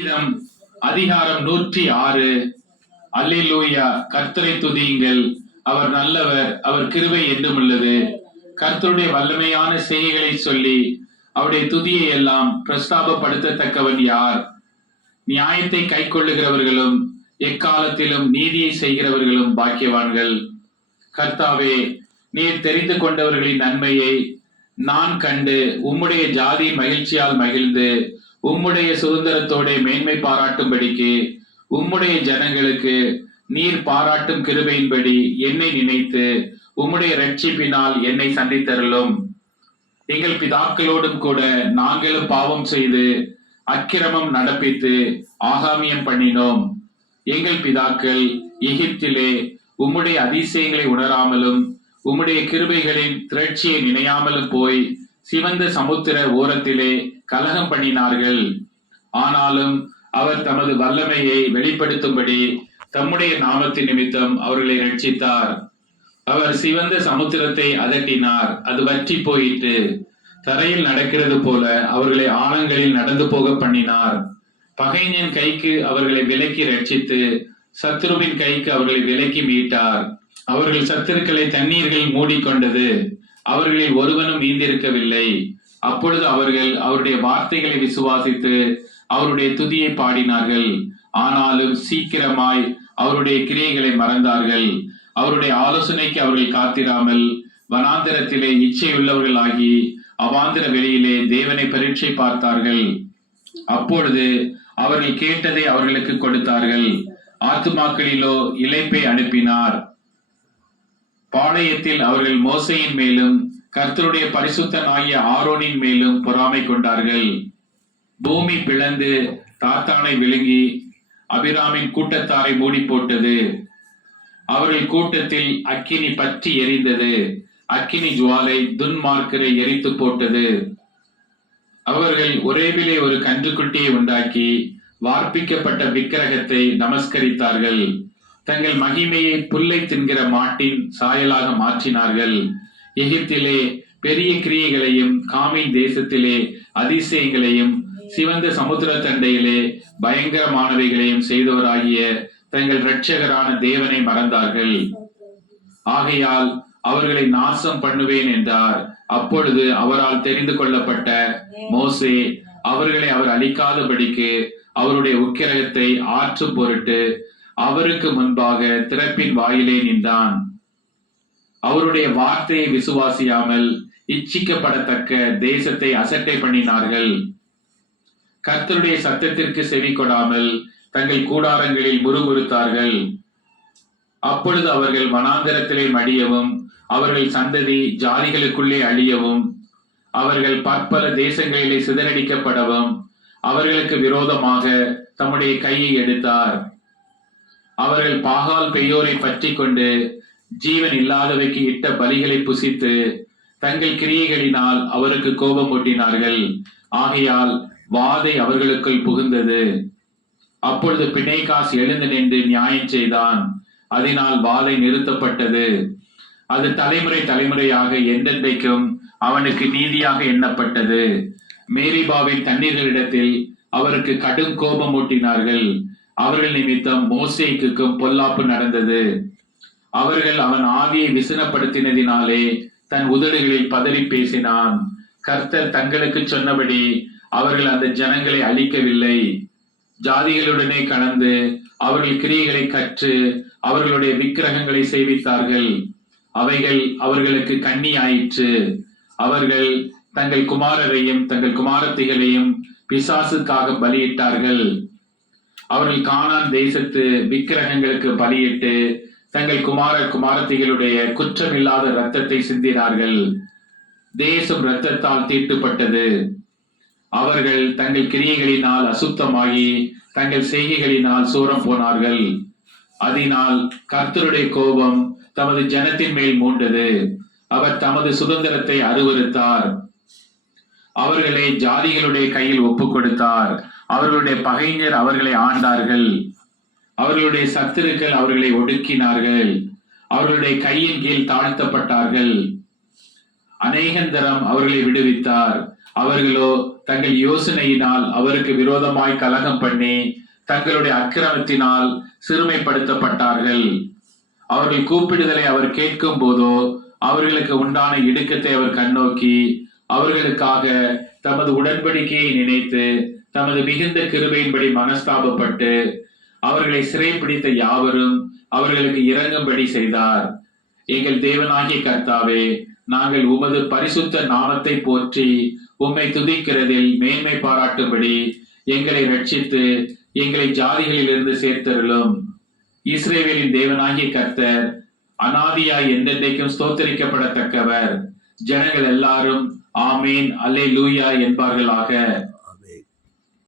அதிகாரம் 106. அல்லேலூயா. கர்த்தரை துதியுங்கள், அவர் நல்லவர், அவர் கிருபை என்றும் உள்ளது. கர்த்தருடைய வல்லமையான செய்கைகளை சொல்லி அவருடைய துதியை எல்லாம் பிரஸ்தாபப்படுத்தத்தக்கவன் யார்? நியாயத்தை கை கொள்ளுகிறவர்களும் எக்காலத்திலும் நீதியை செய்கிறவர்களும் பாக்கியவான்கள். கர்த்தாவே, நீர் தெரிந்து கொண்டவர்களின் நன்மையை நான் கண்டு உம்முடைய ஜாதி மகிழ்ச்சியால் மகிழ்ந்து உம்முடைய சுதந்திரத்தோட மேன்மை பாராட்டும்படிக்கு உம்முடைய ஜனங்களுக்கு நீர் பாராட்டும் கிருபையின்படி என்னை நினைத்து உம்முடைய இரட்சிப்பினால் என்னை சந்தித்தருளும். எங்கள் பிதாக்களோடும் கூட நாங்களும் பாவம் செய்து அக்கிரமம் நடப்பித்து ஆகாமியம் பண்ணினோம். எங்கள் பிதாக்கள் எகிப்திலே உம்முடைய அதிசயங்களை உணராமலும் உம்முடைய கிருபைகளின் திரட்சியை நினையாமலும் போய் சிவந்த சமுத்திர ஓரத்திலே கலகம் பண்ணினார்கள். ஆனாலும் அவர் தமது வல்லமையை வெளிப்படுத்தும்படி தம்முடைய நாமத்தின் நிமித்தம் அவர்களை ரட்சித்தார். அவர் சிவந்த சமுத்திரத்தை அதட்டினார், அது வற்றி போயிற்று. தரையில் நடக்கிறது போல அவர்களை ஆழங்களில் நடந்து போக பண்ணினார். பகைஞன் கைக்கு அவர்களை விலக்கி ரட்சித்து சத்துருவின் கைக்கு அவர்களை விலக்கி மீட்டார். அவர்கள் சத்துருக்களை தண்ணீர்கள் மூடிக்கொண்டது, அவர்களில் ஒருவனும் மீந்திருக்கவில்லை. அப்பொழுது அவர்கள் அவருடைய வார்த்தைகளை விசுவாசித்து அவருடைய துதியை பாடினார்கள். ஆனாலும் சீக்கிரமாய் அவருடைய கிரியைகளை மறந்தார்கள். அவருடைய ஆலோசனைக்கு அவர்கள் காத்திராமல் வனாந்தரத்திலே இச்சையுள்ளவர்களாகி அவாந்தர வெளியிலே தேவனை பரீட்சை பார்த்தார்கள். அப்பொழுது அவர்கள் கேட்டதை அவர்களுக்கு கொடுத்தார்கள். ஆத்துமாக்களிலோ இளைப்பை அனுப்பினார். பாளையத்தில் அவர்கள் மோசையின் மேலும் கர்த்தருடைய பரிசுத்தனாகிய ஆரோனின் மேலும் பொறாமை கொண்டார்கள். பூமி பிளந்து தாத்தானை விழுங்கி அபிராமின் கூட்டத்தாரை மூடி போட்டது. அவர்கள் கூட்டத்தில் அக்கினி பற்றி எரிந்தது. அக்கினி ஜுவாலை துன்மார்க்கரை எரித்து போட்டது. அவர்கள் ஒரேவிலே ஒரு கன்றுக்குட்டியை உண்டாக்கி வார்ப்பிக்கப்பட்ட விக்கிரகத்தை நமஸ்கரித்தார்கள். தங்கள் மகிமையை புல்லை தின்கிற மாட்டின் சாயலாக மாற்றினார்கள். எகிப்திலே பெரிய கிரியைகளையும் காமின் தேசத்திலே அதிசயங்களையும் சிவந்த சமுத்திர தண்டையிலே பயங்கரமானவைகளையும் செய்தவராகிய தங்கள் இரட்சகரான தேவனை மறந்தார்கள். ஆகையால் அவர்களை நாசம் பண்ணுவேன் என்றார். அப்பொழுது அவரால் தெரிந்து கொள்ளப்பட்ட மோசே அவர்களை அவர் அழிக்காதபடிக்கு அவருடைய உக்கிரகத்தை ஆற்றும் பொருட்டு அவருக்கு முன்பாக திறப்பின் வாயிலே நின்றான். அவருடைய வார்த்தையை விசுவாசியாமல் இச்சிக்கப்படத்தக்க தேசத்தை அசட்டை பண்ணினார்கள். கர்த்தருடைய சத்தத்திற்கு செவி கொடாமல் தங்கள் கூடாரங்களில் முறுமுறுத்தார்கள். அப்பொழுது அவர்கள் வனாந்தரத்திலே மடியவும் அவர்கள் சந்ததி ஜாதிகளுக்குள்ளே அழியவும் அவர்கள் பற்பல தேசங்களிலே சிதறடிக்கப்படவும் அவர்களுக்கு விரோதமாக தம்முடைய கையை எடுத்தார். அவர்கள் பாகால் பெயோரை பற்றி கொண்டு ஜீவன் இல்லாதவைக்கு இட்ட பலிகளை புசித்து தங்கள் கிரியைகளினால் அவருக்கு கோபம் ஊட்டினார்கள். ஆகையால் வாதை அவர்களுக்குள் புகுந்தது. அப்பொழுது பிணைகாஸ் எழுந்து நின்று நியாயம் செய்தான். அதனால் வாதை நிறுத்தப்பட்டது. அது தலைமுறை தலைமுறையாக என்றென்றைக்கும் அவனுக்கு நீதியாக எண்ணப்பட்டது. மேரிபாவின் தண்ணீர்களிடத்தில் அவருக்கு கடும் கோபம் ஊட்டினார்கள். அவர்கள் நிமித்தம் மோசேக்குக்கும் பொல்லாப்பு நடந்தது. அவர்கள் அவன் ஆவியை விசனப்படுத்தினதினாலே தன் உதடுகளில் பதறி பேசினான். கர்த்தர் தங்களுக்கு சொன்னபடி அவர்கள் அந்த ஜனங்களை அழிக்கவில்லை. ஜாதிகளுடனே கலந்து அவர்கள் கிரியைகளை கற்று அவர்களுடைய விக்கிரகங்களை சேவித்தார்கள். அவைகள் அவர்களுக்கு கண்ணி ஆயிற்று. அவர்கள் தங்கள் குமாரரையும் தங்கள் குமாரத்திகளையும் பிசாசுக்காக பலியிட்டார்கள். அவர்கள் கானான் தேசத்து விக்கிரகங்களுக்கு பலியிட்டு தங்கள் குமாரத்திகளுடைய குற்றமில்லாத இரத்தத்தை சிந்தினார்கள். தேசம் இரத்தத்தால் தீட்டுப்பட்டது. அவர்கள் தங்கள் கிரியைகளினால் அசுத்தமாகி தங்கள் செய்கைகளினால் சூரம் போனார்கள். அதனால் கர்த்தருடைய கோபம் தமது ஜனத்தின் மேல் மூண்டது. அவர் தமது சுதந்திரத்தை அருவருத்தார். அவர்களை ஜாதிகளுடைய கையில் ஒப்புக் கொடுத்தார். அவர்களுடைய பகைஞர் அவர்களை ஆண்டார்கள். அவர்களுடைய சத்துருக்கள் அவர்களை ஒடுக்கினார்கள். அவர்களுடைய கையின் கீழ் தாழ்த்தப்பட்டார்கள். அநேகந்தரம் அவர்களை விடுவித்தார். அவர்களோ தங்கள் யோசனையினால் அவருக்கு விரோதமாய் கலகம் பண்ணி தங்களுடைய அக்கிரமத்தினால் சிறுமைப்படுத்தப்பட்டார்கள். அவர்கள் கூப்பிடுதலை அவர் கேட்கும் போதோ அவர்களுக்கு உண்டான இடுக்கத்தை அவர் கண்ணோக்கி அவர்களுக்காக தமது உடன்படிக்கையை நினைத்து தமது மிகுந்த கிருபையின்படி மனஸ்தாபப்பட்டு அவர்களை சிறைப்பிடித்த யாவரும் அவர்களுக்கு இரங்கும்படி செய்தார். எங்கள் தேவனாகிய கர்த்தாவே, நாங்கள் உமது பரிசுத்த நாமத்தை போற்றி உம்மை துதிக்கிறதில் மேன்மை பாராட்டும்படி எங்களை ரட்சித்து எங்களை ஜாதிகளிலிருந்து சேர்த்தருளும். இஸ்ரவேலின் தேவனாகிய கர்த்தர் அநாதியாய் என்றென்றைக்கும் ஸ்தோத்தரிக்கப்படத்தக்கவர். ஜனங்கள் எல்லாரும் ஆமீன் அல்லேலூயா என்பார்களாக.